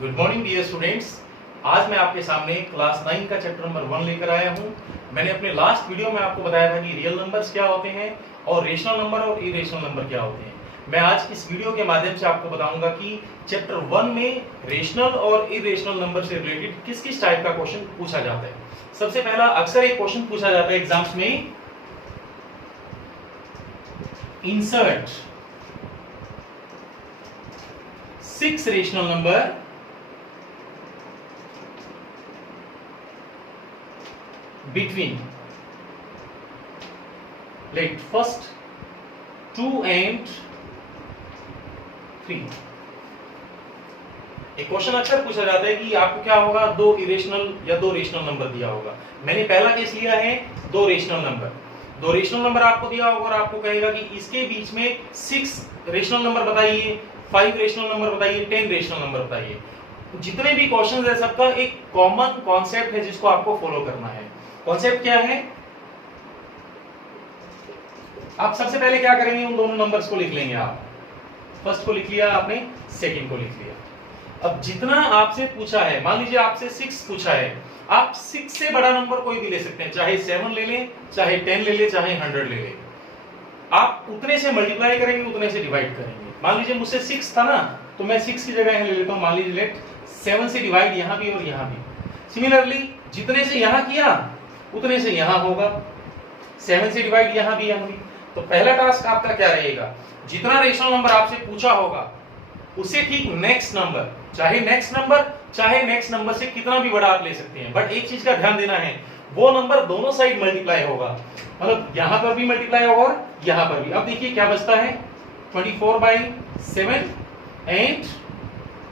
Good morning dear students. आज मैं आपके सामने क्लास 9 का चैप्टर नंबर 1 लेकर आया हूं। मैंने अपने लास्ट वीडियो में आपको बताया था कि रियल नंबर्स क्या होते हैं और रेशनल नंबर और इरेशनल नंबर क्या होते हैं। मैं आज इस वीडियो के माध्यम से आपको बताऊंगा कि चैप्टर 1 में रेशनल और इरेशनल नंबर से रिलेटेड किस किस टाइप का क्वेश्चन पूछा जाता है। सबसे पहला अक्सर एक क्वेश्चन पूछा जाता है एग्जाम्स में, insert 6 rational number between let first 2 and 3। एक क्वेश्चन अक्सर पूछा जाता है कि आपको क्या होगा, दो इरेशनल या दो रेशनल नंबर दिया होगा। मैंने पहला केस लिया है दो रेशनल नंबर आपको दिया होगा और आपको कहेगा कि इसके बीच में 6 रेशनल नंबर बताइए, 5 रेशनल नंबर बताइए, 10 रेशनल नंबर बताइए। जितने भी क्वेश्चन है सबका एक कॉमन कॉन्सेप्ट है जिसको आपको फॉलो करना है। कॉन्सेप्ट क्या है? आप सबसे पहले क्या करेंगे, उन दोनों नंबर्स को लिख लेंगे। आप फर्स्ट को लिख लिया आपने, सेकंड को लिख लिया। अब जितना आपसे पूछा है, मान लीजिए आपसे 6 पूछा है, आप 6 से बड़ा नंबर कोई भी ले सकते हैं, चाहे 7 ले लें, चाहे 10 ले लें, चाहे 100 ले लें। आप उतने से मल्टीप्लाई करेंगे, उतने से डिवाइड करेंगे। मान लीजिए मुझसे 6 था ना, तो मैं 6 की जगह यहां ले लेता हूं, मान लीजिए लेट 7 से डिवाइड यहां भी और यहां भी। सिमिलरली जितने से यहां किया उतने से यहां होगा, 7 से डिवाइड यहां भी यहां भी। तो पहला टास्क आपका क्या रहेगा, जितना रेशनल नंबर आपसे पूछा होगा उससे ठीक नेक्स्ट नंबर, चाहे नेक्स्ट नंबर से कितना भी बड़ा आप ले सकते हैं, बट एक चीज का ध्यान देना है, वो नंबर दोनों साइड मल्टीप्लाई होगा, मतलब यहां पर भी मल्टीप्लाई होगा और यहां पर भी। अब देखिए क्या बचता है, 24/7 एंड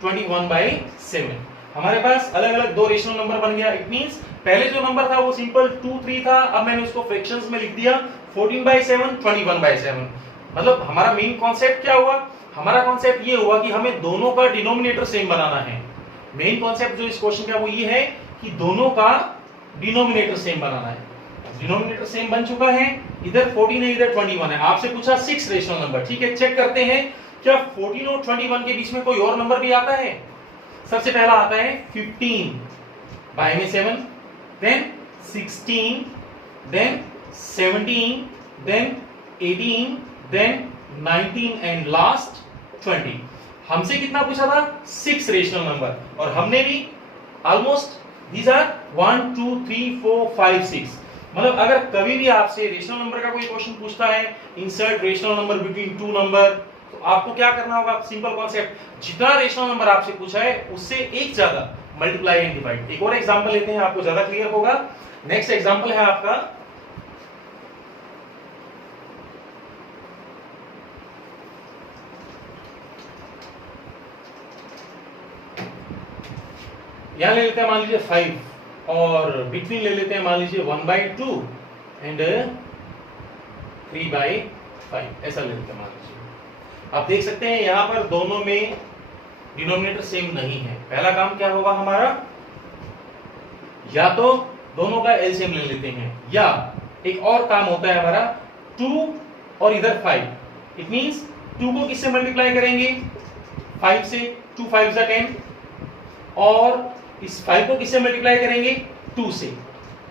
21/7। हमारे पास अलग अलग दो रेशनल नंबर बन गया। इट मींस पहले जो नंबर था वो सिंपल 2 3 था, अब मैंने उसको फ्रैक्शंस में लिख दिया 14/7 21/7। मतलब हमारा मेन कॉन्सेप्ट क्या हुआ, हमारा कॉन्सेप्ट ये हुआ कि हमें दोनों का डिनोमिनेटर सेम बनाना है। मेन कॉन्सेप्ट जो इस क्वेश्चन का वो ये है कि दोनों का डिनोमिनेटर सेम बनाना है। डिनोमिनेटर सेम बन चुका है, इधर 14 है इधर 21 है। आपसे पूछा 6 रेशनल नंबर, ठीक है, चेक करते हैं क्या 14 और 21 के बीच में कोई और नंबर भी आता है। सबसे पहला आता है 15 बाय में 7, then 16, then 17, then 18, then 19 and last 20। हमसे कितना पूछा था, 6 रेशनल नंबर, और हमने भी ऑलमोस्ट these are 1 2 3 4 5 6। मतलब अगर कभी भी आपसे रेशनल नंबर का कोई क्वेश्चन पूछता है, insert rational number between two number, तो आपको क्या करना होगा, सिंपल कॉन्सेप्ट, जितना रेशनल नंबर आपसे पूछा है उससे एक ज्यादा मल्टीप्लाई एंड डिवाइड। एक और एग्जांपल लेते हैं, आपको ज्यादा क्लियर होगा। नेक्स्ट एग्जांपल है आपका यहां ले लेते हैं मान लीजिए 5 और बिटवीन ले लेते हैं मान लीजिए 1/2 एंड 3/5, ऐसा ले लेते हैं मान लीजिए। आप देख सकते हैं यहां पर दोनों में डिनोमिनेटर सेम नहीं है। पहला काम क्या होगा हमारा, या तो दोनों का एलसीएम ले लेते हैं, या एक और काम होता है हमारा 2 और इधर 5। इट मींस 2 को किससे मल्टीप्लाई करेंगे, 5 से, 2 5 10, और इस 5 को किससे मल्टीप्लाई करेंगे, 2 से,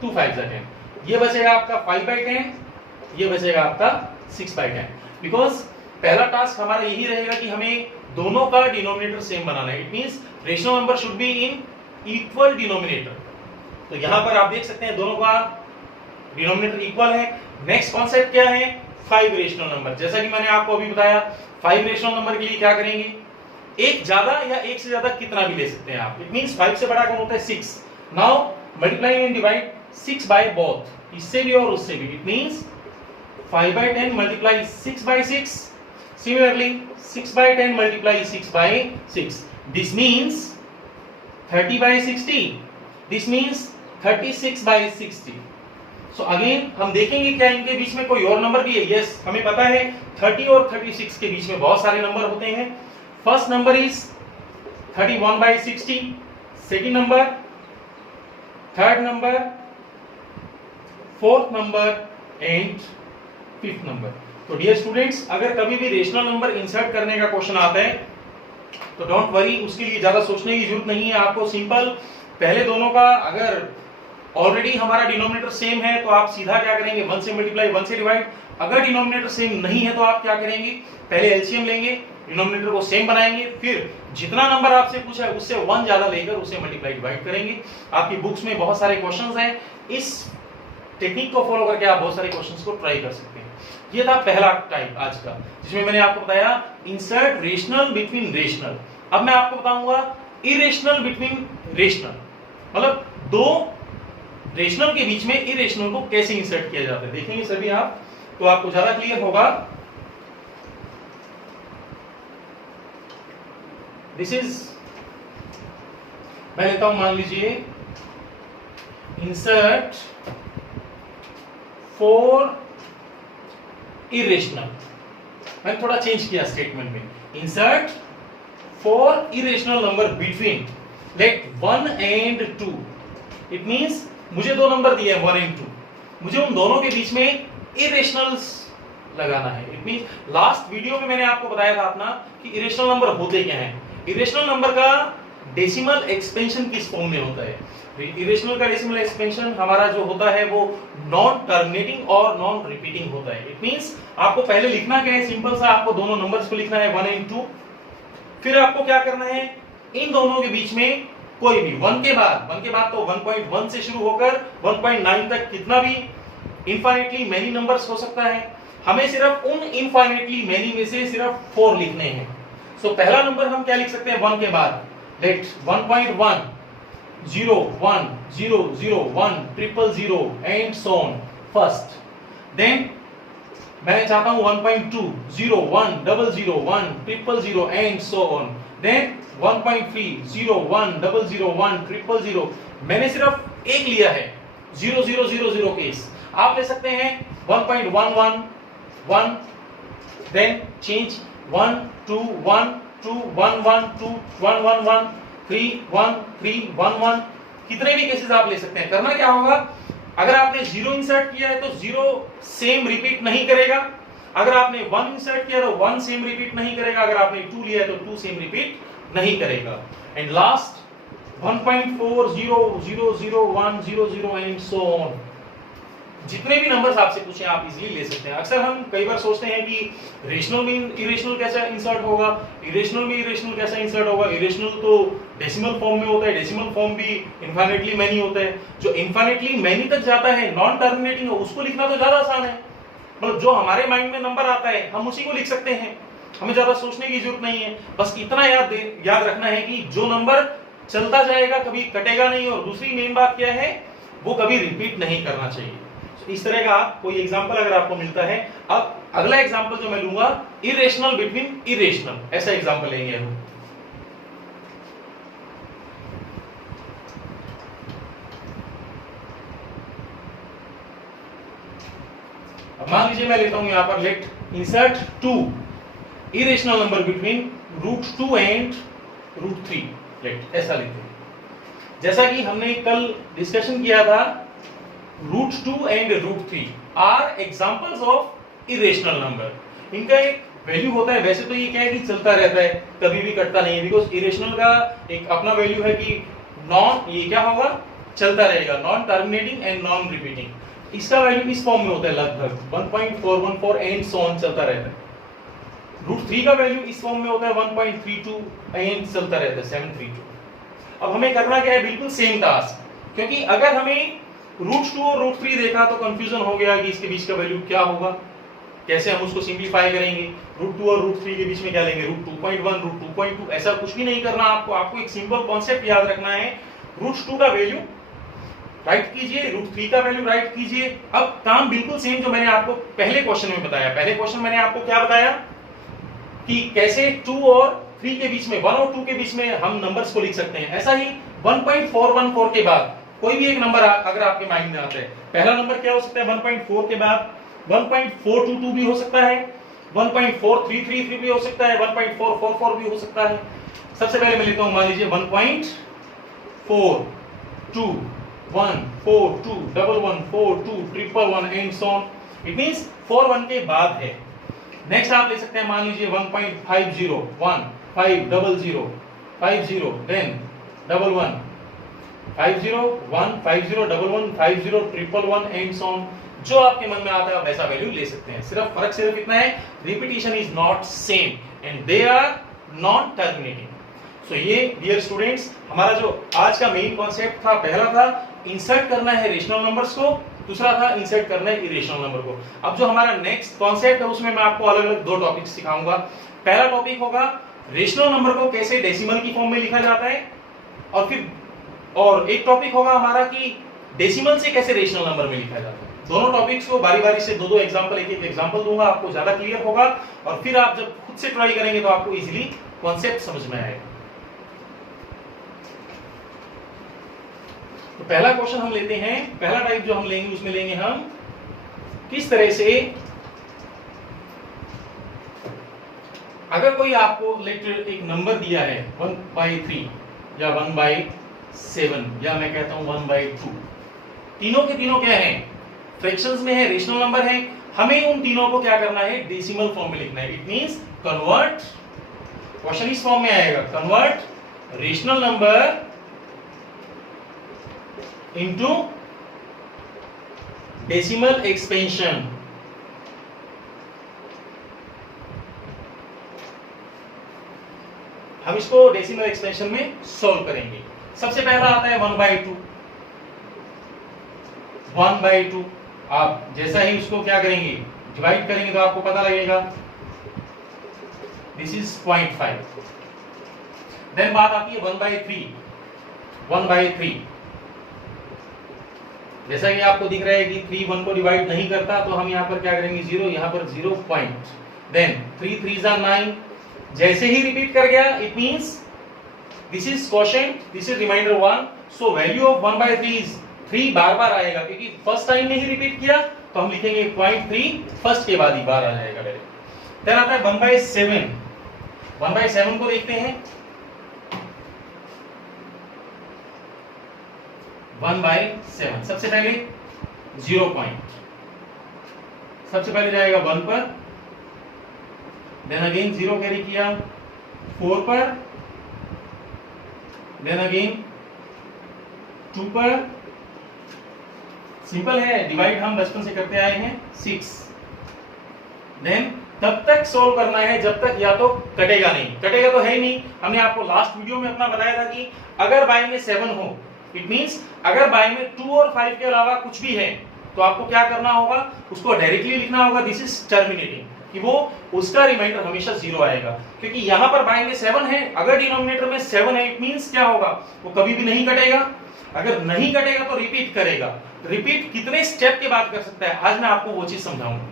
2 5 10। ये बचेगा आपका 5/10, ये बचेगा आपका 6/10। बिकॉज पहला टास्क हमारा यही रहेगा कि हमें दोनों का डिनोमिनेटर सेम बनाना है। It means rational number should be in equal denominator. तो यहां पर आप देख सकते हैं दोनों का डिनोमिनेटर इक्वल है। नेक्स्ट कॉन्सेप्ट क्या है, 5 रेशनल नंबर। जैसा कि मैंने आपको अभी बताया, 5 रेशनल नंबर के लिए क्या करेंगे, एक ज्यादा या एक से ज्यादा कितना भी ले सकते हैं आप। इट मींस 5 से बड़ा कौन होता है, 6। Now multiply and divide 6 by both, इससे भी और उससे भी। It means 5/10 multiply 6/6, similarly 6/10 multiply 6/6, this means 30/60, this means 36/60। so again हम देखेंगे क्या इनके बीच में कोई और नंबर भी है। yes, हमें पता है 30 और 36 के बीच में बहुत सारे नंबर होते हैं। First number is 31/60, second number, third number, fourth number and fifth number. तो डियर स्टूडेंट्स, अगर कभी भी रेशनल नंबर इंसर्ट करने का क्वेश्चन आता है तो डोंट वरी, उसके लिए ज्यादा सोचने की जरूरत नहीं है आपको। सिंपल पहले दोनों का अगर ऑलरेडी हमारा डिनोमिनेटर सेम है तो आप सीधा क्या करेंगे, 1 से मल्टीप्लाई 1 से डिवाइड। अगर डिनोमिनेटर सेम नहीं है तो आप क्या करेंगे, पहले एलसीएम लेंगे, डिनोमिनेटर को सेम बनाएंगे, फिर जितना नंबर आपसे पूछा है उससे 1 ज्यादा लेकर उसे मल्टीप्लाई डिवाइड करेंगे। आपकी बुक्स में बहुत सारे क्वेश्चंस हैं, इस टेक्निक को फॉलो करके आप बहुत सारे क्वेश्चंस को ट्राई कर सकते हैं। ये था पहला टाइप आज का, जिसमें मैंने आपको बताया इंसर्ट रेशनल बिटवीन रेशनल। अब मैं आपको बताऊंगा इरेशनल बिटवीन रेशनल, मतलब दो रेशनल के बीच में इरेशनल को कैसे इंसर्ट किया जाता है, देखेंगे सभी आप, तो आपको ज्यादा क्लियर होगा। दिस इज, मैं लेता हूं, मान लीजिए इंसर्ट 4 इरेशनल, मैंने थोड़ा चेंज किया स्टेटमेंट में, insert 4 irrational number between let 1 and 2। It means मुझे दो नंबर दिए हैं 1 and 2, मुझे उन दोनों के बीच में इरेशनल्स लगाना है। इट मींस लास्ट वीडियो में मैंने आपको बताया था अपना कि इरेशनल नंबर होते क्या हैं। इरेशनल नंबर का डेसिमल एक्सपेंशन किस फॉर्म में होता है। इरेशनल का डेसिमल एक्सपेंशन हमारा जो होता है वो नॉन टर्मिनेटिंग और नॉन रिपीटिंग होता है। इट मींस आपको पहले लिखना क्या है, सिंपल सा आपको दोनों नंबर्स को लिखना है 1 and 2, फिर आपको क्या करना है, इन दोनों के बीच में कोई भी 1 के बाद तो 1.1 से शुरू होकर 1.9 तक कितना भी इनफाइनाइटली मेनी नंबर्स हो सकता है, हमें सिर्फ उन इनफाइनाइटली मेनी में से सिर्फ 4 लिखने हैं। सो पहला नंबर हम क्या लिख सकते हैं 1 के बाद, let 1.1 0 1 0 0 1 0 0 and so on first. Then मैं चाहता हूं 1.2 0 1 0 0 1 0 0 एंड सो ऑन। देन 1.3 0 1 0 0 1 0 0, मैंने सिर्फ एक लिया है 0 0 0 0 केस। आप ले सकते हैं 1.11 1, देन चेंज 1 2 1 2 1 1 2 1 1 1 3 1 3 1 1, कितने भी केसेस आप ले सकते हैं। करना क्या होगा, अगर आपने 0 इंसर्ट किया है तो 0 सेम रिपीट नहीं करेगा, अगर आपने 1 इंसर्ट किया तो 1 सेम रिपीट नहीं करेगा, अगर आपने 2 लिया है तो 2 सेम रिपीट नहीं करेगा। And last 1.4 0 0 0 1 0 0 and so on. जितने भी नंबर्स आपसे पूछे आप इजीली ले सकते हैं। अक्सर हम कई बार सोचते हैं कि रेशनल में इरेशनल कैसा इंसर्ट होगा, इरेशनल में इरेशनल कैसा इंसर्ट होगा। इरेशनल तो डेसिमल फॉर्म में होता है, डेसिमल फॉर्म भी इनफाइनाइटली मैनी होता है। जो इनफाइनाइटली मैनी तक जाता है नॉन टर्मिनेटिंग, उसको लिखना तो ज्यादा आसान है, मतलब जो हमारे माइंड में नंबर आता है हम उसी को लिख सकते हैं, हमें ज्यादा सोचने की जरूरत नहीं है। बस इतना याद रखना है कि जो नंबर चलता जाएगा कभी कटेगा नहीं, और दूसरी मेन बात क्या है, वो कभी रिपीट नहीं करना चाहिए। इस तरह का कोई एग्जांपल अगर आपको मिलता है, अब अगला एग्जांपल जो मैं लूंगा इरेशनल बिटवीन इरेशनल, ऐसा एग्जांपल लेंगे हम। अब मान लीजिए मैं लेता हूं यहां पर let insert 2 irrational number between √2 and √3, let ऐसा लेते हैं। जैसा कि हमने कल डिस्कशन किया था, √2 and √3 are examples of irrational number. इनका एक वैल्यू होता है, वैसे तो ये क्या है कि चलता रहता है, कभी भी कटता नहीं है, बिकॉज इरेशनल का एक अपना वैल्यू है कि नॉन, ये क्या होगा, चलता रहेगा, non terminating and non repeating. इसका वैल्यू इस फॉर्म में होता है लगभग 1.414 एंड सो ऑन चलता रहता है। √3 का वैल्यू इस फॉर्म में होता है 1.32 एंड चलता रहता है 732। अब हमें करना क्या है, बिल्कुल सेम टास्क, क्योंकि अगर हमें √2 और √3 देखा तो कंफ्यूजन हो गया कि इसके बीच का वैल्यू क्या होगा, कैसे हम उसको सिंपलीफाई करेंगे। √2 और √3 के बीच में क्या लेंगे, √2.1 √2.2, ऐसा कुछ भी नहीं करना आपको एक सिंपल कॉन्सेप्ट याद रखना है। √2 का वैल्यू राइट कीजिए, √3 का वैल्यू राइट कीजिए। अब काम बिल्कुल सेम जो मैंने आपको पहले क्वेश्चन में बताया। पहले क्वेश्चन मैंने आपको क्या बताया कि कैसे 2 और 3 के बीच में, 1 और 2 के बीच में हम नंबर्स को लिख सकते हैं। ऐसा ही 1.414 के बाद कोई भी एक नंबर अगर आपके माइंड में आता है, पहला नंबर क्या हो सकता है, 1.4 के बाद 1.422 भी हो सकता है, 1.4333 भी हो सकता है, 1.444 भी हो सकता है। सबसे पहले मैं लेता हूं, मान लीजिए 1.421 4 2 1 1 4 2 1 1 and so on. It means 4 1 के बाद है। नेक्स्ट आप ले सकते हैं, मान लीजिए 1.501 500 50 then 11 50 1 50 11 50 111 एंड सो ऑन। जो आपके मन में आता है आप ऐसा वैल्यू ले सकते हैं। फर्क सिर्फ इतना है, repetition is not same and they are non terminating. So ये डियर स्टूडेंट्स हमारा जो आज का मेन कॉन्सेप्ट था, पहला था इंसर्ट करना है रेशनल नंबर्स को, दूसरा था इंसर्ट करना है इरेशनल नंबर को। अब जो हमारा नेक्स्ट कॉन्सेप्ट है उसमें मैं आपको अलग अलग दो टॉपिक्स सिखाऊंगा। पहला टॉपिक होगा रेशनल नंबर को कैसे डेसिमल की फॉर्म में लिखा जाता है, और एक टॉपिक होगा हमारा कि डेसिमल से कैसे रेशनल नंबर में लिखा जाता है। दोनों टॉपिक्स को बारी बारी से दो एग्जांपल, एक एग्जांपल दूंगा, आपको ज्यादा क्लियर होगा और फिर आप जब खुद से ट्राई करेंगे तो आपको इजीली कॉन्सेप्ट समझ में आएगा। तो पहला क्वेश्चन हम लेते हैं, पहला टाइप जो हम लेंगे उसमें लेंगे हम किस तरह से अगर कोई आपको एक नंबर दिया है 1/3 या 1/7 या मैं कहता हूं 1/2, तीनों के तीनों क्या है, फ्रैक्शंस में है, रेशनल नंबर है, हमें उन तीनों को क्या करना है, डेसिमल फॉर्म में लिखना है। इट मींस कन्वर्ट, क्वेश्चन इस फॉर्म में आएगा, convert rational number into decimal expansion. हम इसको डेसिमल एक्सपेंशन में सॉल्व करेंगे। सबसे पहला आता है 1/2। 1/2 आप जैसा ही उसको क्या करेंगे, डिवाइड करेंगे तो आपको पता लगेगा दिस इज 0.5। देन बात आती है 1/3। 1/3 जैसा कि आपको दिख रहा है कि 3 1 को डिवाइड नहीं करता, तो हम यहां पर क्या करेंगे 0, यहां पर 0 पॉइंट, देन 3 3s are 9, जैसे ही रिपीट कर गया it means this is quotient, this is reminder 1, so value of 1/3 is 3 बार बार आएगा क्योंकि फर्स्ट टाइम में ही रिपीट किया, तो हम लिखेंगे 0.3, फर्स्ट के बाद ही बार आ जाएगा डायरेक्ट। देन आता है 1/7। 1/7 को देखते हैं, 1/7 सबसे पहले 0 पॉइंट, सबसे पहले जाएगा 1 पर, देन अगेन 0 कैरी किया 4 पर, देन अगेन 2 पर, सिंपल है, डिवाइड हम बचपन से करते आए हैं 6, देन तब तक सोल्व करना है जब तक या तो कटेगा नहीं, कटेगा तो है ही नहीं। हमने आपको लास्ट वीडियो में अपना बताया था कि अगर बाय में 7 हो, इट मींस अगर बाय में 2 और 5 के अलावा कुछ भी है तो आपको क्या करना होगा, उसको डायरेक्टली लिखना होगा दिस इज टर्मिनेटिंग, कि वो उसका रिमाइंडर हमेशा 0 आएगा, क्योंकि यहां पर बाय में 7 है, अगर डिनोमिनेटर में 7 है इट मींस क्या होगा, वो कभी भी नहीं कटेगा, अगर नहीं कटेगा तो रिपीट करेगा। रिपीट कितने स्टेप के बाद कर सकता है, आज मैं आपको वो चीज समझाऊंगा।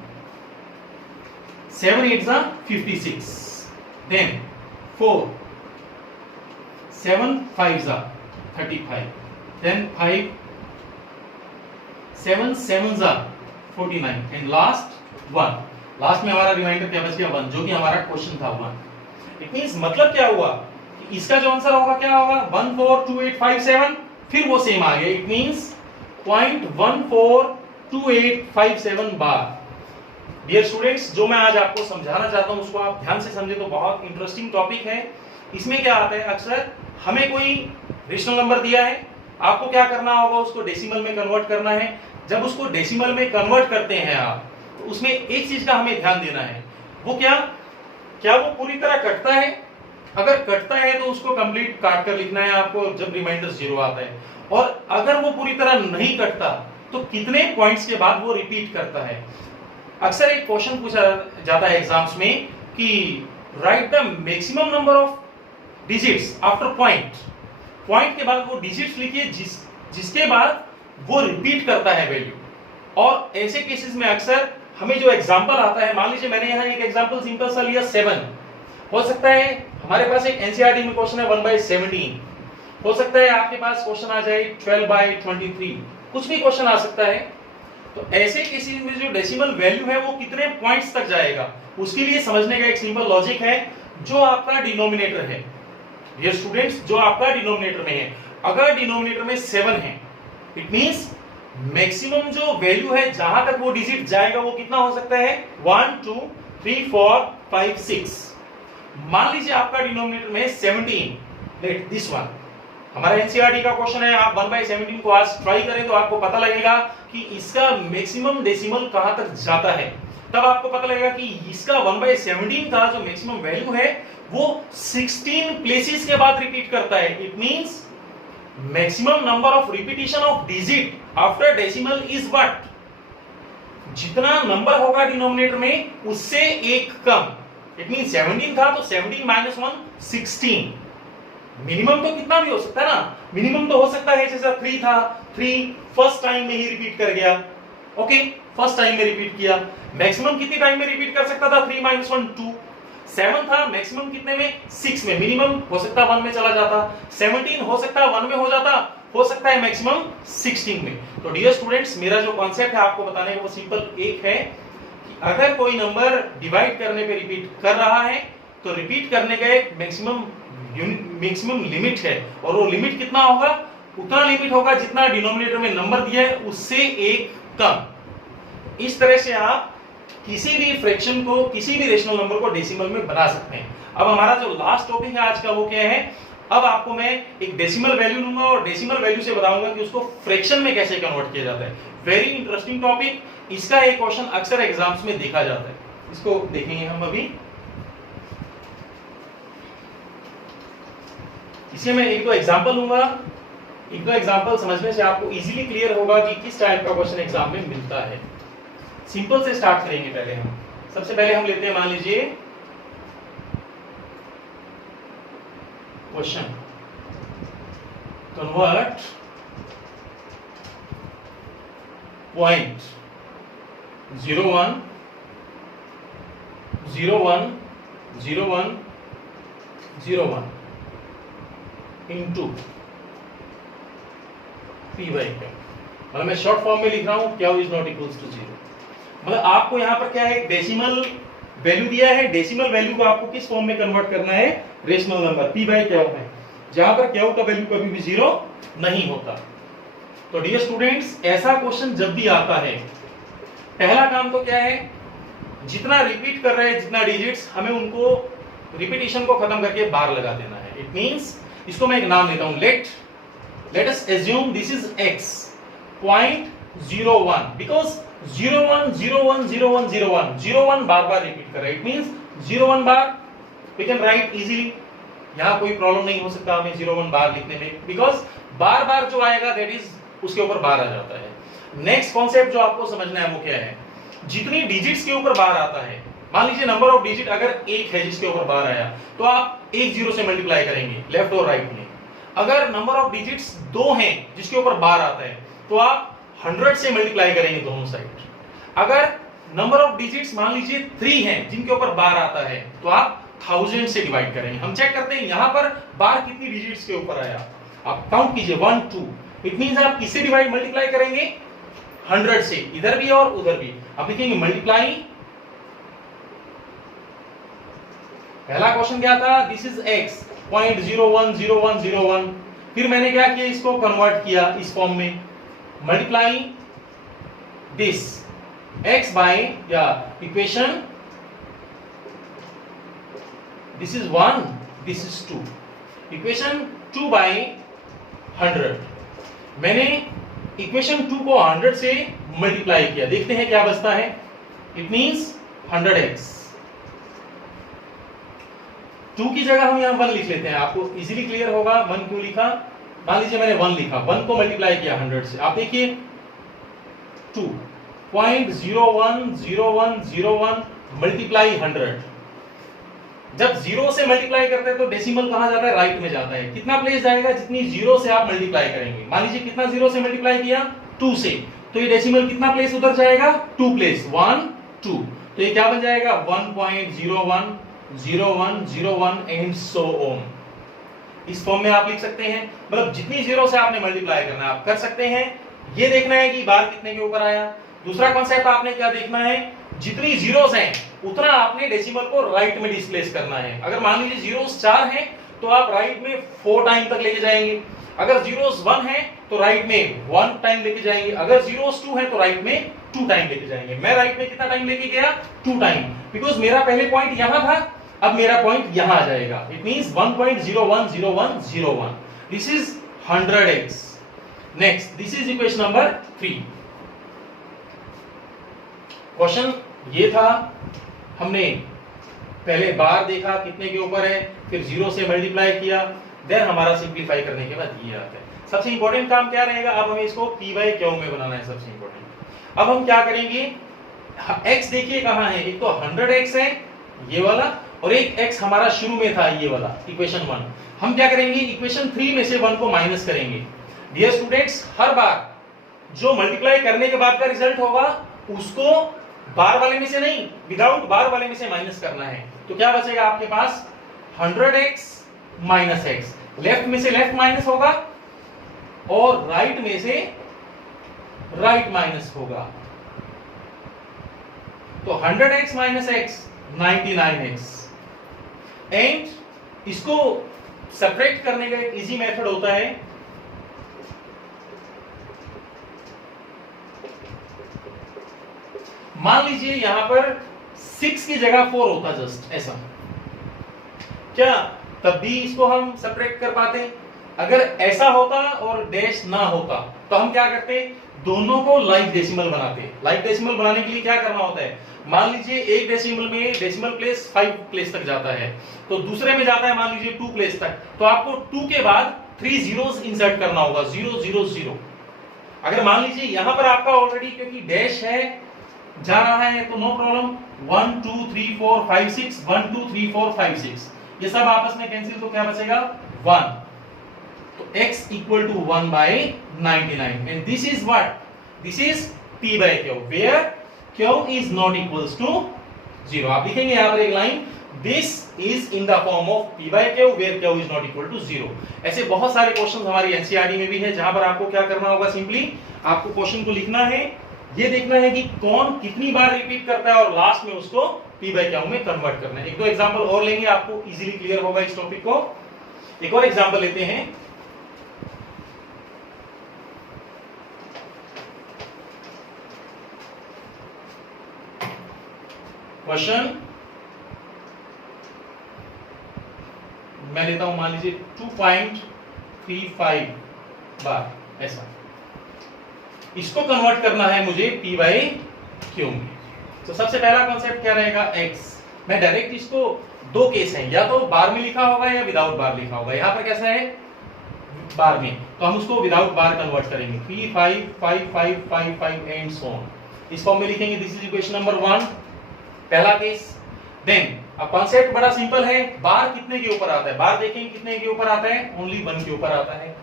7 8s are 56, then 4 7 5s are 35, then 5 7 7s are 49 and last 1, last में हमारा रिमाइंडर क्या बच गया 1, जो कि हमारा क्वेश्चन था 1। इट मींस मतलब क्या हुआ कि इसका जो आंसर होगा क्या होगा 142857, फिर वो सेम आ गया, इट मींस 0.142857 बार। डियर स्टूडेंट्स, जो मैं आज आपको समझाना चाहता हूं उसको आप ध्यान से समझे तो बहुत इंटरेस्टिंग टॉपिक है। इसमें क्या आता है, अक्सर हमें कोई रेशनल नंबर दिया है, आपको क्या करना होगा, उसको डेसिमल में कन्वर्ट करना है। जब उसको डेसिमल में कन्वर्ट करते हैं आप, तो उसमें एक चीज का हमें ध्यान देना है, वो क्या वो पूरी तरह कटता है, अगर कटता है तो उसको कंप्लीट काट कर लिखना है आपको जब रिमाइंडर 0 आता है, और अगर वो पूरी तरह नहीं कटता तो कितने पॉइंट्स के बाद वो रिपीट करता है। अक्सर एक क्वेश्चन पूछा जाता है एग्जाम्स में कि right the maximum number of digits after point, point के बाद वो डिजिट्स लिखिए जिसके बाद वो रिपीट करता है वैल्यू। और ऐसे केसेस में अक्सर हमें जो एग्जांपल आता है, मान लीजिए मैंने यहाँ एक एग्जांपल सिंपल सा लिया 7, हो सकता है हमारे पास एक एनसीईआरटी में क्वेश्चन है 1/17, हो सकता है आपके पास क्वेश्चन आ जाए 12/23, कुछ भी क्वेश्चन आ सकता है। तो ऐसे केसेस में जो डेसिमल वैल्यू है वो कितने पॉइंट्स तक जाएगा, उसके लिए समझने का एक सिंपल लॉजिक है। जो आपका डिनोमिनेटर है डियर स्टूडेंट्स, जो आपका डिनोमिनेटर में है, अगर डिनोमिनेटर में 7 है इट मींस मैक्सिमम जो वैल्यू है जहां तक वो डिजिट जाएगा वो कितना हो सकता है 1 2 3 4 5 6। मान लीजिए आपका डिनोमिनेटर में 17, लेट दिस वन, हमारा एनसीईआरटी का क्वेश्चन है, आप 1/17 को आज ट्राई करें तो आपको पता लगेगा कि इसका मैक्सिमम डेसिमल कहां तक जाता है। तब आपको पता लगेगा कि इसका 1/17 का जो मैक्सिमम वैल्यू है वो 16 प्लेसेस के बाद रिपीट करता है। It means maximum number of repetition of digit after decimal is what, जितना नंबर होगा डिनोमिनेटर में उससे एक कम। इट मींस 17 था तो 17 - 1 16। मिनिमम तो कितना भी हो सकता है ना, मिनिमम तो हो सकता है जैसे 3 था, 3 फर्स्ट टाइम में ही रिपीट कर गया, ओके फर्स्ट टाइम में रिपीट किया। मैक्सिमम कितनी टाइम में रिपीट कर सकता था, 3 - 1 2। 7 था, मैक्सिमम कितने में, 6 में, मिनिमम हो सकता 1 में चला जाता। 17 हो सकता 1 में हो जाता, हो सकता है मैक्सिमम 16 में। तो डियर स्टूडेंट्स, मेरा जो कॉन्सेप्ट है आपको बताने का वो सिंपल एक है कि अगर कोई नंबर डिवाइड करने पे रिपीट कर रहा है तो रिपीट करने का एक मैक्सिमम लिमिट है, और वो लिमिट कितना होगा, उतना लिमिट होगा जितना डिनोमिनेटर में नंबर दिया है उससे एक कम। इस तरह से आप किसी भी फ्रैक्शन को, किसी भी रेशनल नंबर को डेसिमल में बना सकते हैं। अब हमारा जो लास्ट टॉपिक है आज का वो क्या है, अब आपको मैं एक डेसिमल वैल्यू लूंगा और डेसिमल वैल्यू से बताऊंगा कि उसको फ्रैक्शन में कैसे कन्वर्ट किया जाता है। वेरी इंटरेस्टिंग टॉपिक, इसका एक क्वेश्चन अक्सर एग्जाम्स में देखा जाता है, इसको देखेंगे हम अभी। इसलिए मैं एक दो एग्जांपल लूंगा, एक दो एग्जांपल समझने से आपको इजीली क्लियर होगा कि किस टाइप का क्वेश्चन एग्जाम में मिलता है। सिंपल से स्टार्ट करेंगे पहले हम। सबसे पहले हम लेते हैं, मान लीजिए question, convert point 01 01 01 01 into P by क्या, मतलब मैं शॉर्ट फॉर्म में लिख रहा हूं, क्या इज नॉट इक्वल्स टू 0। मतलब आपको यहां पर क्या है, डेसिमल वैल्यू दिया है, डेसिमल वैल्यू को आपको किस फॉर्म में कन्वर्ट करना है, rational number P by Q में, जहां पर क्यू का वैल्यू कभी भी 0 नहीं होता। तो डियर स्टूडेंट्स, ऐसा क्वेश्चन जब भी आता है, पहला काम तो क्या है, जितना रिपीट कर रहे हैं, जितना डिजिट्स, हमें उनको रिपीटिशन को खत्म करके बार लगा देना है। इट मींस, इसको मैं एक नाम देता हूं, let us assume this is x, point 01, because 01 01 01 01 01 बार बार रिपीट कर रहा है। इट मींस 01 बार वी कैन राइट इजीली, यहां कोई प्रॉब्लम नहीं हो सकता हमें 01 बार लिखने में, बिकॉज बार बार जो आएगा दैट इज उसके ऊपर बार आ जाता है। नेक्स्ट कॉन्सेप्ट जो आपको समझना है वो क्या है, जितनी डिजिट्स के ऊपर बार आता है, मान लीजिए नंबर ऑफ डिजिट अगर 1 है जिसके ऊपर बार आया, तो आप 1 0 से मल्टीप्लाई करेंगे लेफ्ट और राइट में। अगर नंबर ऑफ डिजिट्स 2 हैं जिसके ऊपर बार आता है, तो आप 100 से मल्टीप्लाई करेंगे दोनों साइड। अगर नंबर ऑफ डिजिट्स मान लीजिए 3 हैं जिनके ऊपर बार आता है, तो आप 1000 से डिवाइड करेंगे। हम चेक करते हैं यहां पर बार कितनी डिजिट्स के ऊपर आया, आप काउंट कीजिए 1 2। इट मींस आप किससे डिवाइड मल्टीप्लाई करेंगे, 100 से, इधर भी और उधर भी। आप लिखेंगे मल्टीप्लाई, पहला क्वेश्चन क्या था, दिस इज x, पॉइंट 01 01 01, फिर मैंने क्या किया, इसको कन्वर्ट किया इस फॉर्म में, मल्टीप्लाई दिस x बाय, या equation, this is 1 this is 2, equation 2 by 100। मैंने इक्वेशन 2 को 100 से मल्टीप्लाई किया, देखते हैं क्या बचता है। इट मींस 100x, 2 की जगह हम यहां 1 लिख लेते हैं, आपको इजीली क्लियर होगा 1 क्यों लिखा। मान लीजिए मैंने 1 लिखा, 1 को मल्टीप्लाई किया 100 से, आप देखिए 2 पॉइंट 01 01 01 मल्टीप्लाई 100। जब 0 से मल्टीप्लाई करते हैं तो डेसिमल कहां जाता है, राइट में जाता है। कितना प्लेस जाएगा, जितनी 0 से आप मल्टीप्लाई करेंगे। मान लीजिए कितना 0 से मल्टीप्लाई किया, 2 से, तो ये डेसिमल कितना प्लेस उधर जाएगा, 2 प्लेस, 1 2, तो ये क्या बन जाएगा 1.01 01 01 एंड सो ऑन। इस फॉर्म में आप लिख सकते हैं, मतलब जितनी 0 से आपने मल्टीप्लाई करना है आप कर सकते हैं। ये देखना है कि बार कितने के ऊपर आया। दूसरा कॉन्सेप्ट आपने क्या देखना है, जितनी जीरोस हैं उतना आपने डेसिमल को राइट में डिस्प्लेस करना है। अगर मान लीजिए जीरोस 4 हैं तो आप राइट में 4 टाइम तक लेके जाएंगे। अगर जीरोस 1 है तो राइट में 1 टाइम लेके जाएंगे। अगर जीरोस 2 है तो राइट में 2 टाइम लेके जाएंगे। मैं राइट में कितना टाइम लेके गया, 2 टाइम, बिकॉज मेरा पहले पॉइंट यहां था, अब मेरा पॉइंट यहां आ जाएगा, it means 1.010101, this is 100x। Next, this is equation number 3। Question ये था, हमने पहले बार देखा कितने के ऊपर है, फिर 0 से मल्टीप्लाई किया, देन हमारा सिंप्लीफाई करने के बाद ये आता है। सबसे इंपॉर्टेंट काम क्या रहेगा, अब हमें इसको p बाय q में बनाना है, सबसे इंपॉर्टेंट। अब हम क्या करेंगे, x देखिए कहां है, एक तो 100x है ये वाला, और एक x हमारा शुरू में था ये वाला, इक्वेशन 1। हम क्या करेंगे, इक्वेशन 3 में से 1 को माइनस करेंगे। डियर स्टूडेंट्स, हर बार जो मल्टीप्लाई करने के बाद का रिजल्ट होगा उसको बार वाले में से नहीं, विदाउट बार वाले में से माइनस करना है। तो क्या बचेगा आपके पास, 100x माइनस x, लेफ्ट में से लेफ्ट माइनस होगा और राइट में से राइट माइनस होगा। तो 100x minus x 99x। And इसको सेपरेट करने का एक इजी मेथड होता है, मान लीजिए यहां पर 6 की जगह 4 होता, जस्ट ऐसा, क्या तब भी इसको हम सेपरेट कर पाते? अगर ऐसा होता और डैश ना होता तो हम क्या करते, दोनों को लाइक डेसिमल बनाते। लाइक डेसिमल बनाने के लिए क्या करना होता है, मान लीजिए एक डेसिमल में डेसिमल प्लेस 5 प्लेस तक जाता है, तो दूसरे में जाता है मान लीजिए 2 प्लेस तक, तो आपको 2 के बाद 3 जीरोस इंसर्ट करना होगा, 0 0 0। अगर मान लीजिए यहां पर आपका ऑलरेडी क्योंकि डैश है जा रहा है तो नो प्रॉब्लम, 1 2 3 4 5 6, 1 2 3 4 5 6, ये सब आपस में कैंसिल, तो क्या बचेगा 1। तो x equal to 1 by 99, and this is what, this is p by q, where q is not equals to 0। आप लिखेंगे यहां पर एक line, this is in the form of p by q where q is not equal to 0। ऐसे बहुत सारे questions हमारी NCERT में भी है, जहां पर आपको क्या करना होगा, सिंपली आपको क्वेश्चन को लिखना है, ये देखना है कि कौन कितनी बार रिपीट करता है और लास्ट में उसको p बाय q में कन्वर्ट करना है। एक दो एग्जांपल और लेंगे, आपको इजीली क्लियर होगा इस टॉपिक को। एक और एग्जांपल लेते हैं, क्वेश्चन मैं लेता हूं, मान लीजिए 2.35 बार, ऐसा इसको कन्वर्ट करना है मुझे p बाय q में। तो सबसे पहला कॉन्सेप्ट क्या रहेगा, x। मैं डायरेक्ट इसको, दो केस हैं, या तो बार में लिखा होगा या विदाउट बार लिखा होगा। यहां पर कैसा है, बार में, तो हम उसको विदाउट बार कन्वर्ट करेंगे, 3 5 5 5 5 5 एंड सो ऑन, इस फॉर्म में लिखेंगे। दिस इज इक्वेशन नंबर 1, पहला केस। देन अब कॉन्सेप्ट बड़ा सिंपल है, बार कितने के ऊपर आता है, बार देखेंगे कितने के ऊपर आता है, ओनली 1 के ऊपर आता है।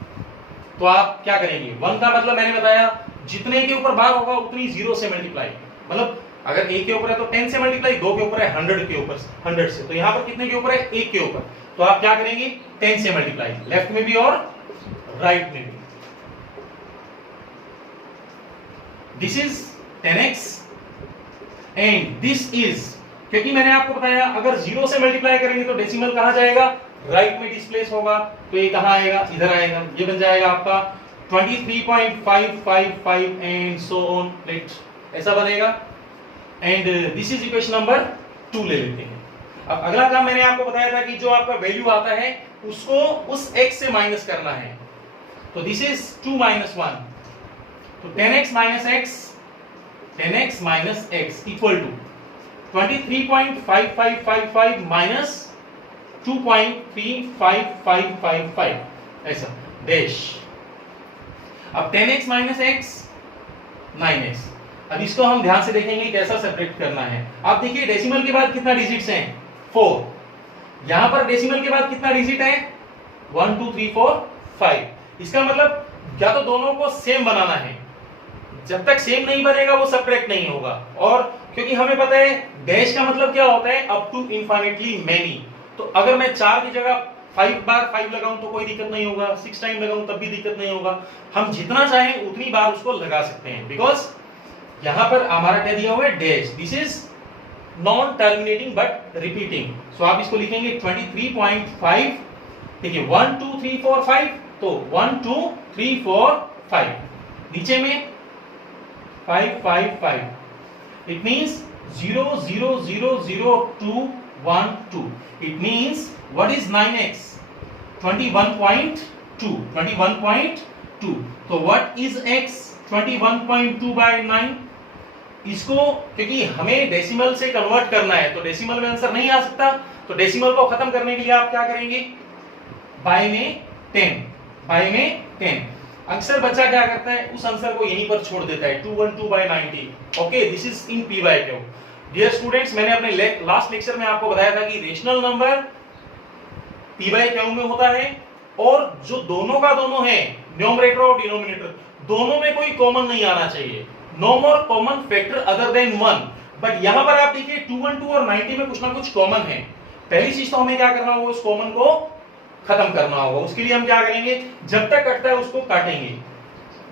तो आप क्या करेंगे, 1 का मतलब मैंने बताया जितने के ऊपर बार होगा उतनी 0 से मल्टीप्लाई, मतलब अगर 1 के ऊपर है तो 10 से मल्टीप्लाई, 2 के ऊपर है 100 के ऊपर, 100 से, तो यहां पर कितने के ऊपर है, 1 के ऊपर, तो आप क्या करेंगे 10 से मल्टीप्लाई, लेफ्ट में भी और राइट में भी। This is 10x and this is, क्योंकि मैंने आपको बताया अगर 0 से मल्टीप्लाई करेंगे तो डेसिमल कहां जाएगा, राइट में डिस्प्लेस होगा, तो ये कहां आएगा, इधर आएगा, ये बन जाएगा आपका 23.555 एंड सो ऑन, लेट ऐसा बनेगा। And this is equation number 2 ले लेते हैं। अब अगला काम मैंने आपको बताया था कि जो आपका वैल्यू आता है उसको उस x से माइनस करना है, तो दिस इज 2 माइनस 1, तो 10x minus x, 10x minus x equal to 23.5555 minus 2.35555, ऐसा डैश। अब 10x माइनस x 9x। अब इसको हम ध्यान से देखेंगे कैसा सेपरेट करना है। आप देखिए डेसिमल के बाद कितना डिजिट्स हैं, 4। यहां पर डेसिमल के बाद कितना डिजिट है, 1 2 3 4 5। इसका मतलब या तो दोनों को सेम बनाना है, जब तक सेम नहीं बनेगा वो सेपरेट नहीं होगा। और क्योंकि हमें पता है डैश का मतलब क्या होता है, अप टू इनफाइनेटली मेनी, तो अगर मैं 4 की जगह 5 बार 5 लगाऊं तो कोई दिक्कत नहीं होगा, 6 टाइम लगाऊं तब भी दिक्कत नहीं होगा, हम जितना चाहें उतनी बार उसको लगा सकते हैं, बिकॉज यहां पर हमारा क्या दिया हुआ है, dash. This is non terminating but repeating, so आप इसको लिखेंगे 23.5, देखिए 1 2 3 4 5, तो 1 2 3 4 5, नीचे में 5 5 5, it means 0 0 0 0 2 1 2. It means what is 9x? 21.2. 21.2. तो what is x? 21.2 by 9. इसको क्योंकि हमें डेसिमल से कन्वर्ट करना है तो डेसिमल में आंसर नहीं आ सकता, तो डेसिमल को खत्म करने के लिए आप क्या करेंगे? बाय में 10. बाय में 10. अक्सर बच्चा क्या करता है, उस आंसर को यहीं पर छोड़ देता है 212 by 90. Okay, this is in p by q. Dear students, मैंने अपने लास्ट लेक्चर में आपको बताया था कि rational number p by q में होता है और जो दोनों का दोनों है, न्यूमरेटर और डिनोमिनेटर, दोनों में कोई कॉमन नहीं आना चाहिए. No more common factor other than 1. But यहां पर आप देखिए 212 और 90 में कुछ ना कुछ कॉमन है. पहली चीज तो हमें क्या करना होगा, उस कॉमन को खत्म करना होगा. उसके लिए हम क्या करेंगे, जब तक कटता है उसको काटेंगे.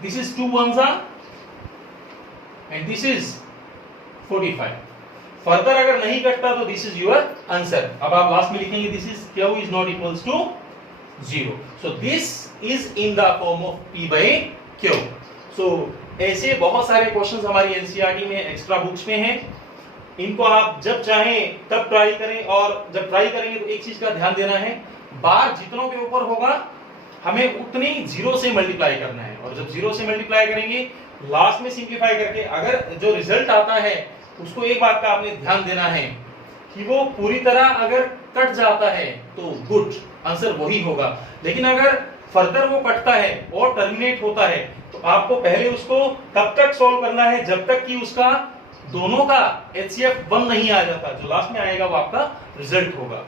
This is 2 1 and this is 45. Further अगर नहीं कटता तो दिस इज योर आंसर. अब आप लास्ट में लिखेंगे this is q is not equals to 0. So this is in the form of p by q. So ऐसे बहुत सारे क्वेश्चंस हमारी एनसीईआरटी में एक्स्ट्रा बुक्स में हैं. इनको आप जब चाहें तब ट्राई करें, और जब ट्राई करेंगे तो एक चीज का ध्यान देना है, बार जितनों के ऊपर होगा हमें उतनी जीरो से मल्टीप्लाई करना है. और जब जीरो से मल्टीप्लाई करेंगे लास्ट में सिंप्लीफाई करके अगर जो रिजल्ट आता है उसको एक बात का आपने ध्यान देना है कि वो पूरी तरह अगर कट जाता है तो गुड, आंसर वही होगा. लेकिन अगर फर्दर वो कटता है और टर्मिनेट होता है तो आपको पहले उसको तब तक सॉल्व करना है जब तक कि उसका दोनों का HCF 1 नहीं आ जाता. जो लास्ट में आएगा वो आपका रिजल्ट होगा.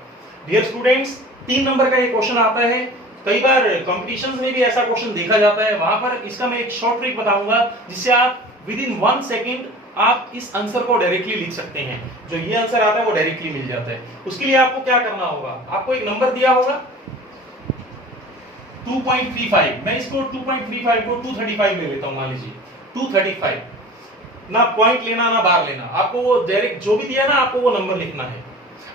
डियर स्टूडेंट्स, 3 नंबर का ये क्वेश्चन आता है. कई बार कॉम्पिटिशंस में भी ऐसा क्वेश्चन देखा जाता है. वहां पर इसका मैं एक शॉर्ट ट्रिक बताऊंगा जिससे आप विद इन 1 सेकेंड आप इस आंसर को डायरेक्टली लिख सकते हैं. जो ये आंसर आता है वो डायरेक्टली मिल जाता है. उसके लिए आपको क्या करना होगा, आपको एक नंबर दिया होगा 2.35. मैं इसको 2.35 को 235 ले लेता हूं. मान लीजिए 235. ना पॉइंट लेना ना बार लेना, आपको वो डायरेक्ट जो भी दिया ना आपको वो नंबर लिखना है.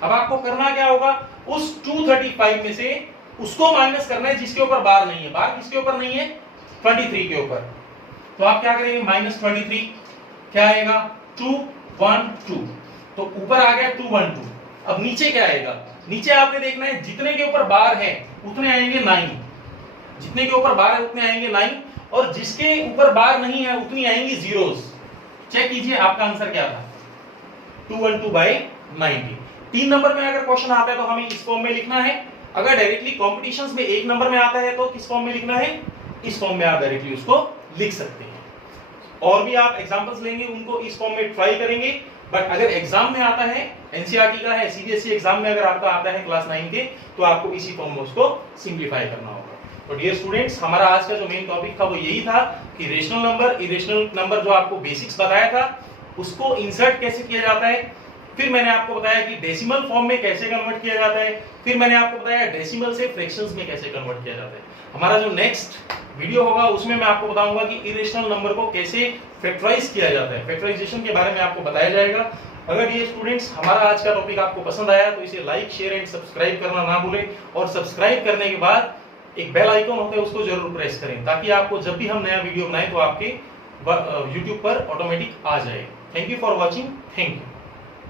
अब आपको करना क्या होगा, उस 235 में से उसको माइनस करना है जिसके ऊपर बार नहीं है. बार किसके ऊपर नहीं है, 23 के ऊपर. तो आप क्या करेंगे, -23 क्या आएगा 212. तो ऊपर आ गया 212. अब नीचे क्या आएगा, नीचे आपने देखना है जितने के ऊपर बार है उतने आएंगे 9. जितने के ऊपर बार है उतने आएंगे 9 और जिसके ऊपर बार नहीं है उतनी आएंगी जीरोस. चेक कीजिए आपका आंसर क्या था, 212 by 90. 3 नंबर में अगर क्वेश्चन आता है तो हमें इस फॉर्म में लिखना है. अगर डायरेक्टली कॉम्पिटिशंस में 1 नंबर में आता है तो किस फॉर्म में लिखना है, इस फॉर्म में आप डायरेक्टली उसको लिख सकते हैं. और भी आप एग्जांपल्स लेंगे उनको इस फॉर्म में ट्राई करेंगे. बट अगर एग्जाम में आता है, एनसीईआरटी का है, सीबीएसई एग्जाम में अगर आपका आता है क्लास 9 के, तो आपको इसी फॉर्म में उसको सिंप्लीफाई करना होगा. तो डियर स्टूडेंट्स, हमारा आज का जो मेन टॉपिक था वो यही था कि रेशनल नंबर, इरेशनल नंबर जो आपको बेसिक्स बताया था उसको इंसर्ट कैसे किया जाता है. फिर मैंने आपको बताया कि डेसिमल फॉर्म में कैसे कन्वर्ट किया जाता है. फिर मैंने आपको बताया डेसिमल से फ्रैक्शंस में कैसे कन्वर्ट किया जाता है. हमारा जो नेक्स्ट वीडियो होगा उसमें मैं आपको बताऊंगा कि इरेशनल नंबर को कैसे फैक्टराइज किया जाता है. फैक्टराइजेशन के बारे में आपको बताया जाएगा. अगर ये स्टूडेंट्स हमारा आज का टॉपिक आपको पसंद आया तो इसे लाइक, शेयर एंड सब्सक्राइब करना ना भूलें. और सब्सक्राइब करने के बाद एक बेल आइकन होता है उसको जरूर प्रेस करें ताकि आपको जब भी हम नया वीडियो बनाएं तो आपके YouTube पर ऑटोमेटिक आ जाए. Thank you for watching. Thank you.